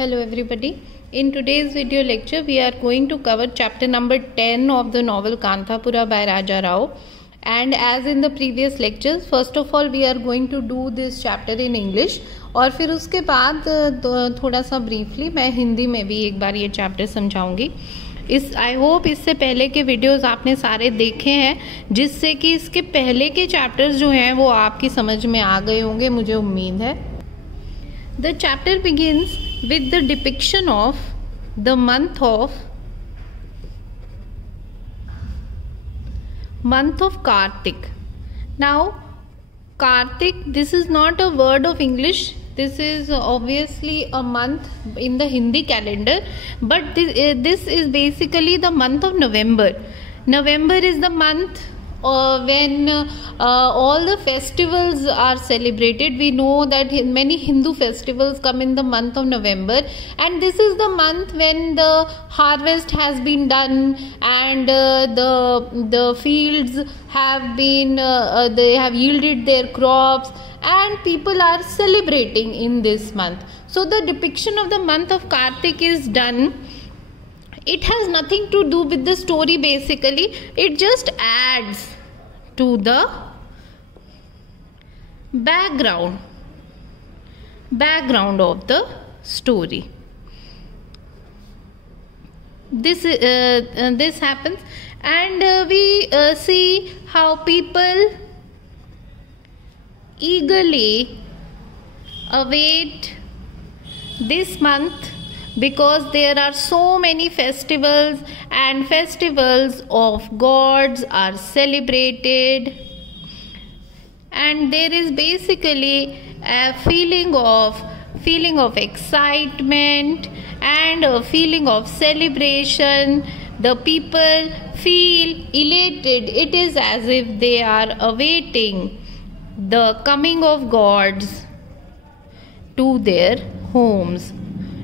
Hello everybody. In today's video lecture we are going to cover chapter number 10 of the novel Kanthapura by Raja Rao. And as in the previous lectures, first of all we are going to do this chapter in English और फिर उसके बाद थोड़ा सा briefly मैं हिंदी में भी एक बार ये chapter समझाऊंगी. आई होप इससे पहले के वीडियोस आपने सारे देखे हैं जिससे कि इसके पहले के चैप्टर्स जो हैं वो आपकी समझ में आ गए होंगे, मुझे उम्मीद है. The chapter begins with the depiction of the month of Kartik. Now, Kartik, this is not a word of English. This is obviously a month in the Hindi calendar, but this is basically the month of November. November is the month when all the festivals are celebrated. We know that many Hindu festivals come in the month of November, and this is the month when the harvest has been done and the fields have been they have yielded their crops, and people are celebrating in this month. So the depiction of the month of Kartik is done. It has nothing to do with the story basically. It just adds to the background of the story. This happens, and we see how people eagerly await this month because there are so many festivals, and festivals of gods are celebrated, and there is basically a feeling of excitement and a feeling of celebration. The people feel elated. It is as if they are awaiting the coming of gods to their homes.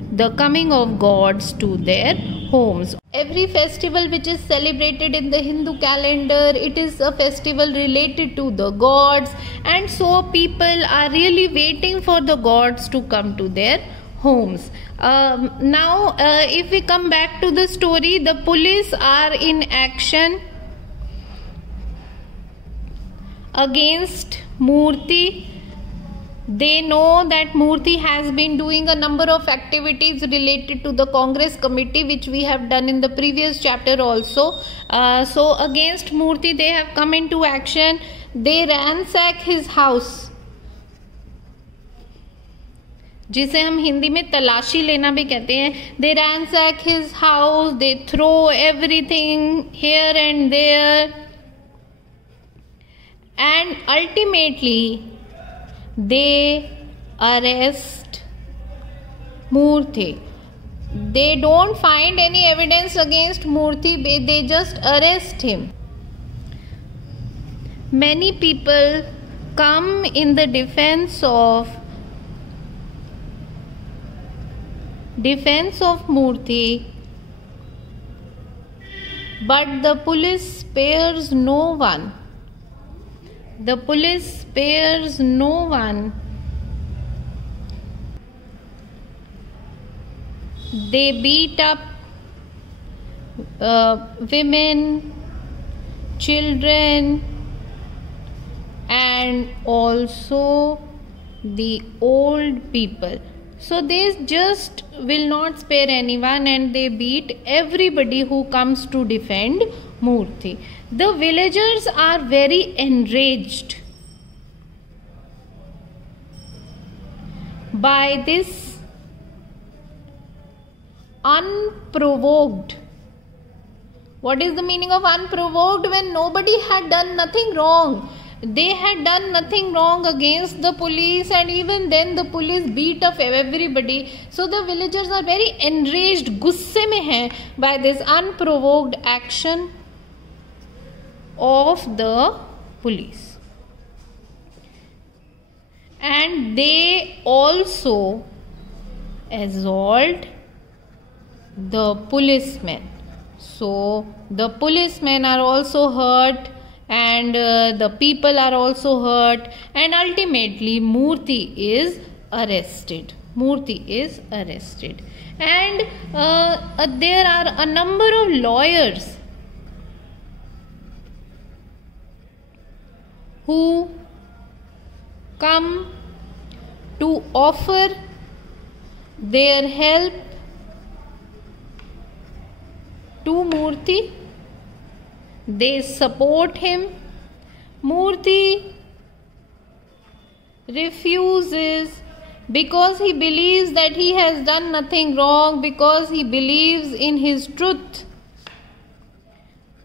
The coming of gods to their homes. Every festival which is celebrated in the Hindu calendar, it is a festival related to the gods, and so people are really waiting for the gods to come to their homes. Now if we come back to the story, the police are in action against Murthy. They know that Murthy has been doing a number of activities related to the Congress committee, which we have done in the previous chapter also. So against Murthy they have come into action. They ransack his house, जिसे हम हिंदी में तलाशी लेना भी कहते हैं. They ransack his house. They throw everything here and there, and ultimately they arrest Murthy. They don't find any evidence against Murthy. They just arrest him. Many people come in the defense of Murthy, but the police spares no one. The police spares no one. They beat up women, children, and also the old people. So they just will not spare anyone, and they beat everybody who comes to defend Murthy. The villagers are very enraged by this unprovoked. What is the meaning of unprovoked? When nobody had done nothing wrong. They had done nothing wrong against the police, and even then the police beat up everybody. So the villagers are very enraged, गुस्से में हैं by this unprovoked action of the police. And they also assault the policemen. So the policemen are also hurt, and the people are also hurt, and ultimately Murthy is arrested. Murthy is arrested. And there are a number of lawyers who come to offer their help to Murthy. They support him. Murthy refuses because he believes that he has done nothing wrong, because he believes in his truth.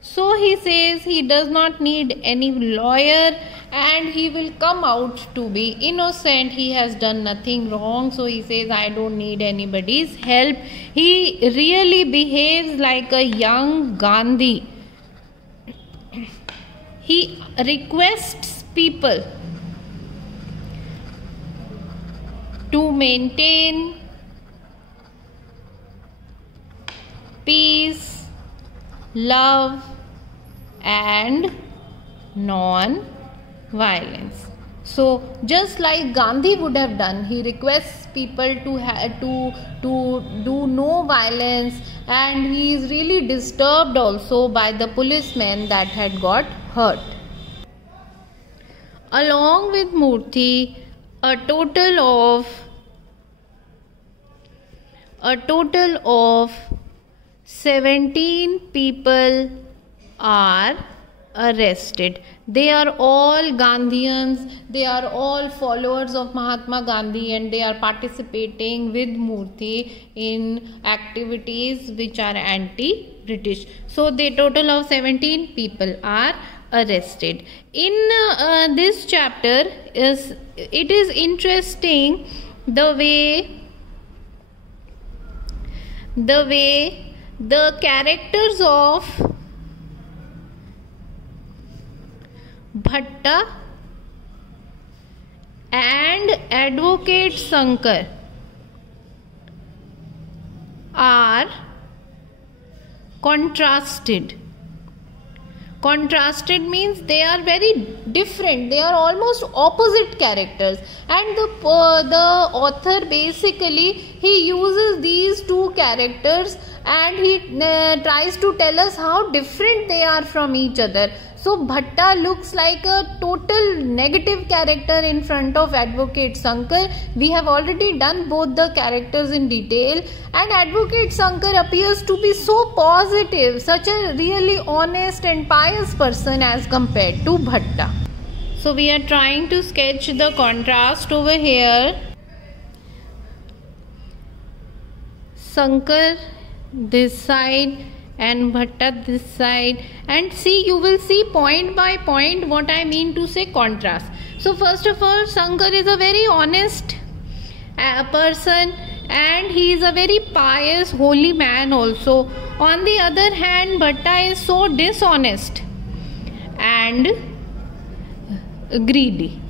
So he says he does not need any lawyer and he will come out to be innocent. He has done nothing wrong. So he says, I don't need anybody's help. He really behaves like a young Gandhi. He requests people to maintain peace, love, and non-violence. So just like Gandhi would have done, he requests people to do no violence, and he is really disturbed also by the policemen that had got hurt. Along with Murthy, a total of 17 people are arrested. They are all Gandhians, they are all followers of Mahatma Gandhi, and they are participating with Murthy in activities which are anti-British. So the total of 17 people are arrested. In this chapter, it is interesting the way the characters of Bhatta and Advocate Sankar are contrasted. Contrasted means they are very different. They are almost opposite characters, and the author basically he uses these two characters and he tries to tell us how different they are from each other. So Bhatta looks like a total negative character in front of Advocate Sankar. We have already done both the characters in detail, and Advocate Sankar appears to be so positive, such a really honest and pious person as compared to Bhatta. So we are trying to sketch the contrast over here. Sankar this side and Bhatta this side, and see, you will see point by point what I mean to say contrast. So first of all, Sankar is a very honest person, and he is a very pious, holy man also. On the other hand, Bhatta is so dishonest and greedy.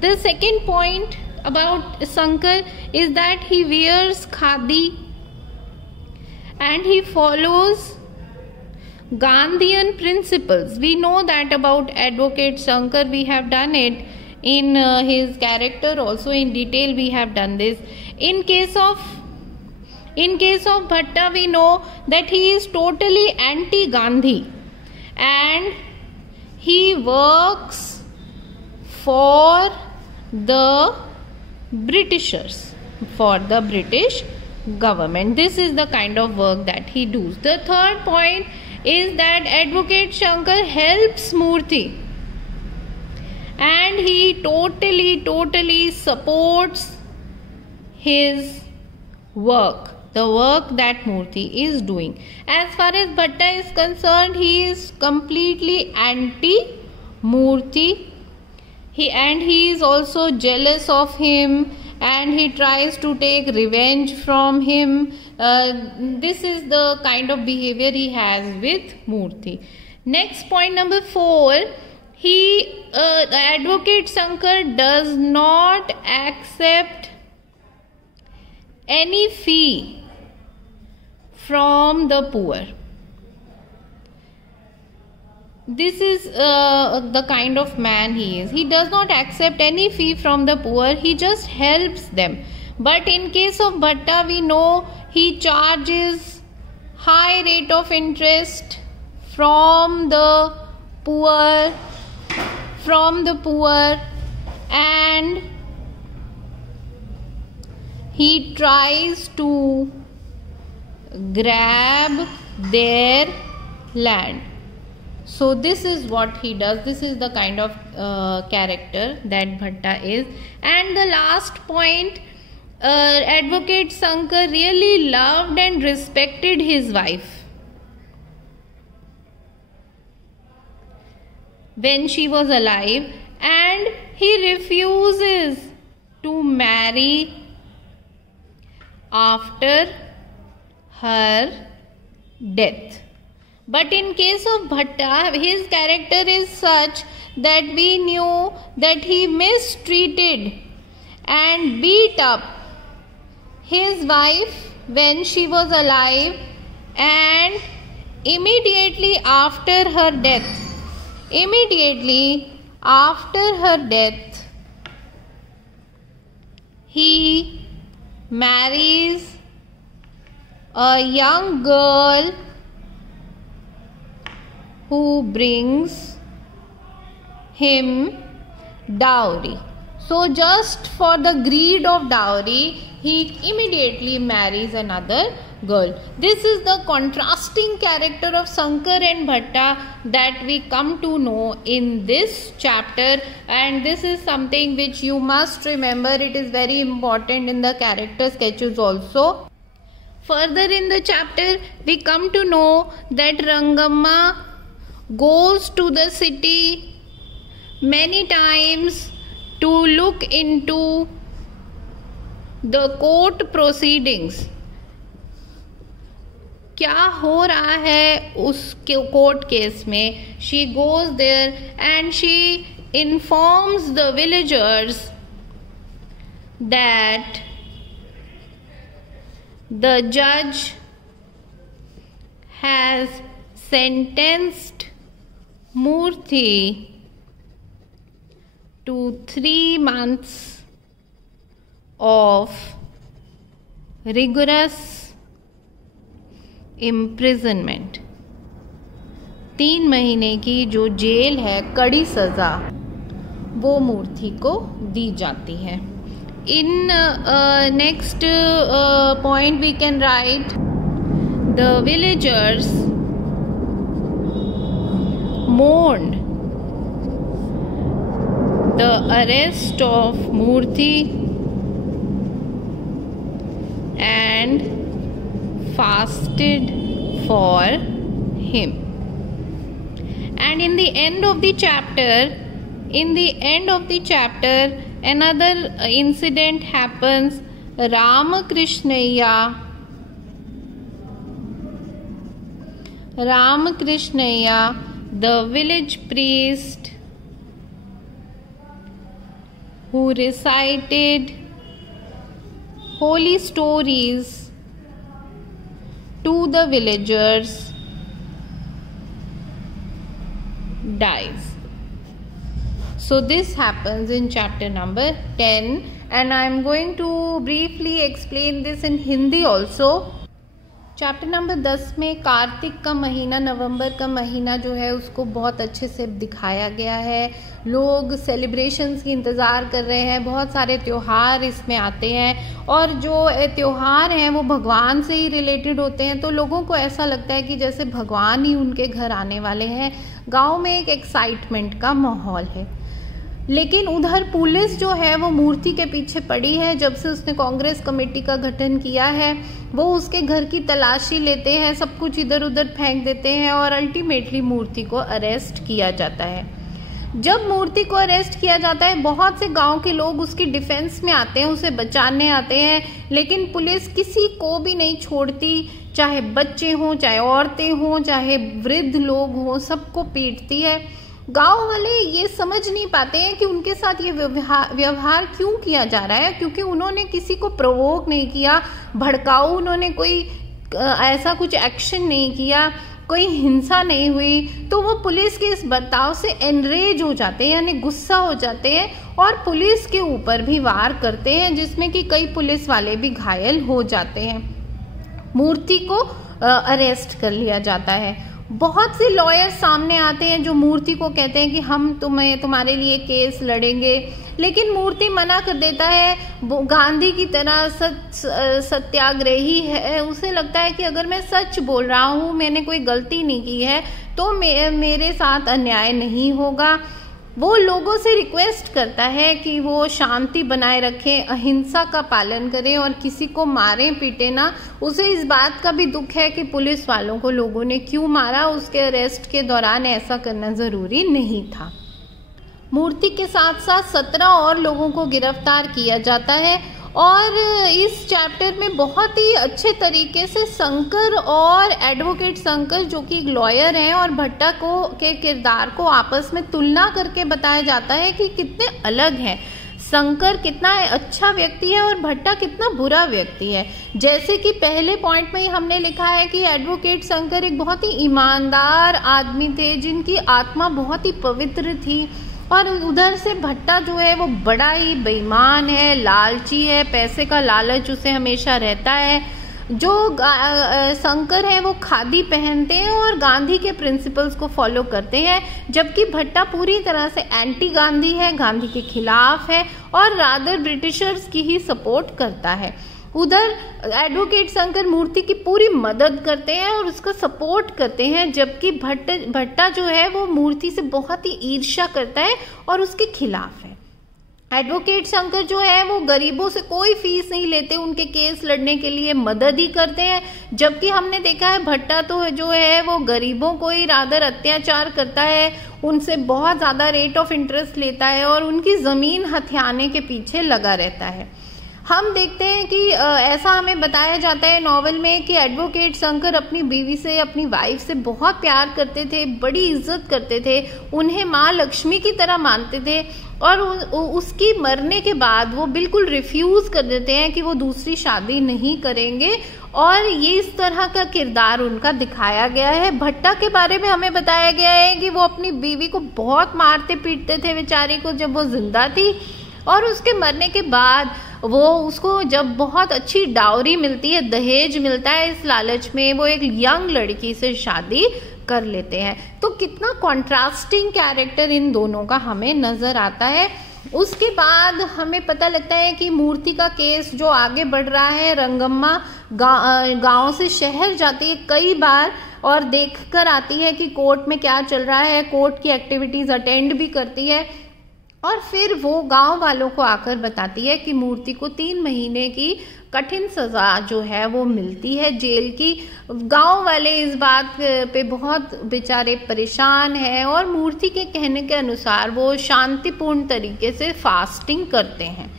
The second point about Sankar is that he wears khadi and he follows Gandhian principles. We know that about Advocate Sankar. We have done it in his character also in detail. We have done this. In case of Bhatta, we know that he is totally anti-Gandhi and he works for the Britishers, for the British government. This is the kind of work that he does. The third point is that Advocate Sankar helps Murthy, and he totally supports his work, the work that Murthy is doing. As far as Bhatta is concerned, he is completely anti-Murthy. He is also jealous of him, and he tries to take revenge from him. This is the kind of behavior he has with Murthy. Next, point number 4, Advocate Sankar does not accept any fee from the poor. This is the kind of man he is. He does not accept any fee from the poor. He just helps them. But in case of Bhatta, we know he charges high rate of interest from the poor, and he tries to grab their land. So this is what he does. This is the kind of character that Bhatta is. And the last point, Advocate Sankar really loved and respected his wife when she was alive, and he refuses to marry after her death. But in case of Bhatta, his character is such that we knew that he mistreated and beat up his wife when she was alive, and immediately after her death, he marries a young girl who brings him dowry. So just for the greed of dowry, he immediately marries another girl. This is the contrasting character of Sankar and Bhatta that we come to know in this chapter, and this is something which you must remember. It is very important in the character sketches also. Further in the chapter, we come to know that Rangamma goes to the city many times to look into the court proceedings. क्या हो रहा है उस court case में. She goes there and she informs the villagers that the judge has sentenced Murthy to 3 months of rigorous imprisonment. 3 महीने की जो jail है, कड़ी सजा, वो मूर्ति को दी जाती है. In next point we can write, the villagers mourned the arrest of Murthy and fasted for him. And in the end of the chapter, another incident happens. Ramakrishnaiah, the village priest who recited holy stories to the villagers, dies. So this happens in chapter number 10, and I am going to briefly explain this in Hindi also. Chapter number 10 में कार्तिक का महीना, नवंबर का महीना जो है उसको बहुत अच्छे से दिखाया गया है. लोग सेलिब्रेशंस की इंतज़ार कर रहे हैं. बहुत सारे त्यौहार इसमें आते हैं, और जो त्यौहार हैं वो भगवान से ही रिलेटेड होते हैं. तो लोगों को ऐसा लगता है कि जैसे भगवान ही उनके घर आने वाले हैं. गांव में एक एक्साइटमेंट का माहौल है. लेकिन उधर पुलिस जो है वो मूर्ति के पीछे पड़ी है. जब से उसने कांग्रेस कमेटी का गठन किया है, वो उसके घर की तलाशी लेते हैं, सब कुछ इधर उधर फेंक देते हैं, और अल्टीमेटली मूर्ति को अरेस्ट किया जाता है. जब मूर्ति को अरेस्ट किया जाता है, बहुत से गांव के लोग उसकी डिफेंस में आते हैं, उसे बचाने आते हैं, लेकिन पुलिस किसी को भी नहीं छोड़ती. चाहे बच्चे हों, चाहे औरतें हों, चाहे वृद्ध लोग हों, सबको पीटती है. गांव वाले ये समझ नहीं पाते हैं कि उनके साथ ये व्यवहार क्यों किया जा रहा है, क्योंकि उन्होंने किसी को प्रोवोक नहीं किया, भड़काऊ उन्होंने कोई ऐसा कुछ एक्शन नहीं किया. कोई हिंसा नहीं हुई, तो वो पुलिस के इस बर्ताव से एनरेज हो जाते हैं, यानी गुस्सा हो जाते हैं और पुलिस के ऊपर भी वार करते हैं, जिसमें कि कई पुलिस वाले भी घायल हो जाते हैं। मूर्ति को अरेस्ट कर लिया जाता है। बहुत से लॉयर सामने आते हैं जो मूर्ति को कहते हैं कि हम तुम्हारे लिए केस लड़ेंगे, लेकिन मूर्ति मना कर देता है। वो गांधी की तरह सत्याग्रही है, उसे लगता है कि अगर मैं सच बोल रहा हूँ, मैंने कोई गलती नहीं की है, तो मेरे साथ अन्याय नहीं होगा। वो लोगों से रिक्वेस्ट करता है कि वो शांति बनाए रखें, अहिंसा का पालन करें और किसी को मारें पीटे ना। उसे इस बात का भी दुख है कि पुलिस वालों को लोगों ने क्यों मारा, उसके अरेस्ट के दौरान ऐसा करना ज़रूरी नहीं था। मूर्ति के साथ साथ 17 और लोगों को गिरफ्तार किया जाता है और इस चैप्टर में बहुत ही अच्छे तरीके से शंकर और एडवोकेट शंकर, जो कि लॉयर हैं, और भट्टा के किरदार को आपस में तुलना करके बताया जाता है कि कितने अलग हैं। शंकर कितना अच्छा व्यक्ति है और भट्टा कितना बुरा व्यक्ति है। जैसे कि पहले पॉइंट में ही हमने लिखा है कि एडवोकेट शंकर एक बहुत ही ईमानदार आदमी थे, जिनकी आत्मा बहुत ही पवित्र थी, और उधर से भट्टा जो है वो बड़ा ही बेईमान है, लालची है, पैसे का लालच उसे हमेशा रहता है। जो शंकर है वो खादी पहनते हैं और गांधी के प्रिंसिपल्स को फॉलो करते हैं, जबकि भट्टा पूरी तरह से एंटी गांधी है, गांधी के खिलाफ है और रादर ब्रिटिशर्स की ही सपोर्ट करता है। उधर एडवोकेट शंकर मूर्ति की पूरी मदद करते हैं और उसका सपोर्ट करते हैं, जबकि भट्टा जो है वो मूर्ति से बहुत ही ईर्ष्या करता है और उसके खिलाफ है। एडवोकेट शंकर जो है वो गरीबों से कोई फीस नहीं लेते, उनके केस लड़ने के लिए मदद ही करते हैं, जबकि हमने देखा है भट्टा तो जो है वो गरीबों को ही रादर अत्याचार करता है, उनसे बहुत ज़्यादा रेट ऑफ इंटरेस्ट लेता है और उनकी ज़मीन हथियाने के पीछे लगा रहता है। हम देखते हैं कि ऐसा हमें बताया जाता है नॉवेल में कि एडवोकेट शंकर अपनी बीवी से, अपनी वाइफ से बहुत प्यार करते थे, बड़ी इज्जत करते थे, उन्हें माँ लक्ष्मी की तरह मानते थे, और उसकी मरने के बाद वो बिल्कुल रिफ्यूज़ कर देते हैं कि वो दूसरी शादी नहीं करेंगे, और ये इस तरह का किरदार उनका दिखाया गया है। भट्टा के बारे में हमें बताया गया है कि वो अपनी बीवी को बहुत मारते पीटते थे बेचारी को जब वो जिंदा थी, और उसके मरने के बाद वो उसको जब बहुत अच्छी डाउरी मिलती है, दहेज मिलता है, इस लालच में वो एक यंग लड़की से शादी कर लेते हैं। तो कितना कॉन्ट्रास्टिंग कैरेक्टर इन दोनों का हमें नजर आता है। उसके बाद हमें पता लगता है कि मूर्ति का केस जो आगे बढ़ रहा है, रंगम्मा गांव से शहर जाती है कई बार और देख कर आती है कि कोर्ट में क्या चल रहा है, कोर्ट की एक्टिविटीज अटेंड भी करती है, और फिर वो गांव वालों को आकर बताती है कि मूर्ति को 3 महीने की कठिन सजा जो है वो मिलती है जेल की। गांव वाले इस बात पे बहुत बेचारे परेशान हैं और मूर्ति के कहने के अनुसार वो शांतिपूर्ण तरीके से फास्टिंग करते हैं।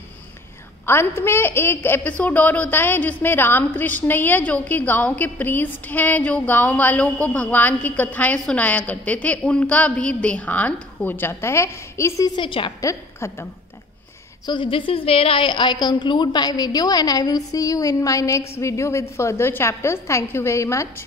अंत में एक एपिसोड और होता है जिसमें रामकृष्णैया, जो कि गांव के प्रीस्ट हैं, जो गांव वालों को भगवान की कथाएं सुनाया करते थे, उनका भी देहांत हो जाता है। इसी से चैप्टर खत्म होता है। So this is where I conclude my video and I will see you in my next video with further chapters. Thank you very much.